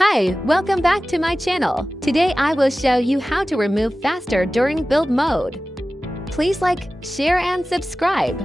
Hi, welcome back to my channel. Today I will show you how to remove faster during build mode. Please like, share and subscribe.